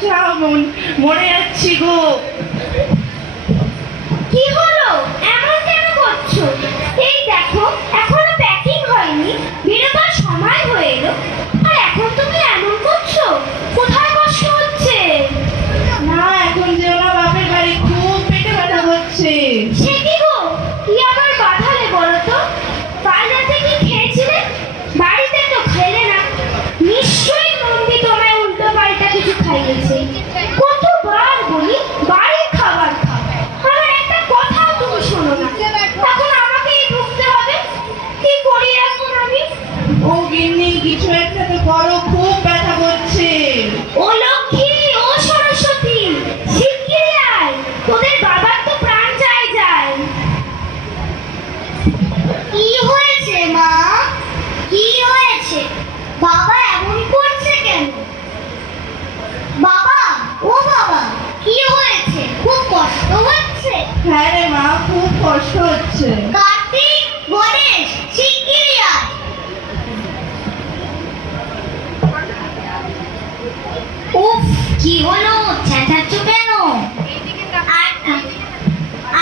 বাঁচাও, মরে যাচ্ছি গো। কি হলো, এমন কেন করছো? এই দেখো, এখনো প্যাকিং হয়নি, বেরোবার সময় হয়ে এলো, আর এখন তুমি এমন করছো। কোথায় কষ্ট হচ্ছে? না, এখন যেও না বাপের বাড়ি, খুব পেটে ব্যথা হচ্ছে। সে কি গো, কি আবার বাঁধালে বলো তো? কাল রাতে কি খেয়েছিলে? বাড়িতে তো খেলে না। নিশ্চয়ই নন্দী তোমায় উল্টো পাল্টা কিছু খাইয়েছে। কতবার বলি বাড়ির খাবার খাও, আমার একটা কথাও তুমি শোনো না। তখন আমাকেই ভুগতে হবে। কি করি এখন আমি? ও গিন্নি, কিছু একটা তো করো, খুব ব্যথা করছে। ও লক্ষ্মী, ও সরস্বতী, শিগগিরই আয়, তোদের বাবার তো প্রাণ যায়। কি হয়েছে মা? কি হয়েছে? বাবা এমন করছে কেন? বাবা, ও বাবা, কি হয়েছে? খুব কষ্ট হচ্ছে? হ্যাঁ রে মা, খুব কষ্ট হচ্ছে। কার্তিক, গণেশ, শিগগিরই আয়। উফ, কি হলো, চেঁচাচ্ছ কেন?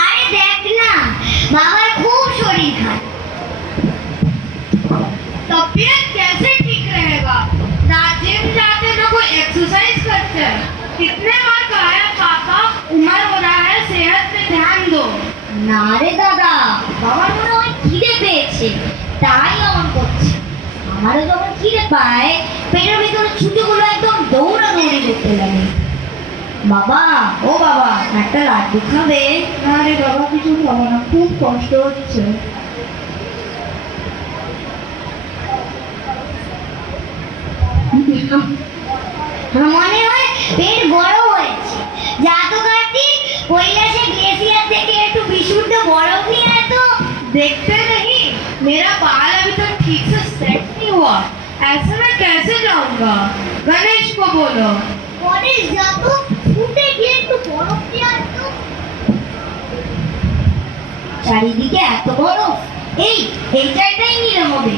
আরে দেখ না, বাবার খুব শরীর খারাপ। तबीयत कैसे ठीक रहेगा? ना जिम जाते ना कोई एक्सरसाइज करते हैं। कितने बार कहा है पापा, उम्र हो रहा है, सेहत पे ध्यान दो। না রে দাদা, বাবার মনে হয় খিদে পেয়েছে, তাই এমন করছে। আমারও যখন খিদে পায়, পেটের ভিতরে ছুটিগুলো একদম দৌড়াদৌড়ি করতে লাগে। বাবা, ও বাবা, একটা লাড্ডু খাবে? না রে বাবা, কিছু খাবো না, খুব কষ্ট হচ্ছে। মনে হয় পেট বড় হয়েছে। যা তো কার্তিক, কৈলাসে গ্লেসিয়ার থেকে একটু বিশুদ্ধ বরফ নিয়ে আয় তো। देखते नहीं, मेरा बाल अभी तक ठीक से सेट नहीं हुआ, ऐसे मैं कैसे जाऊंगा? गणेश को बोलो। গণেশ, যা তো, ফুটে গিয়ে একটু বরফ নিয়ে আয় তো। চারিদিকে এত বরফ, এই চাইটাই নিলে হবে।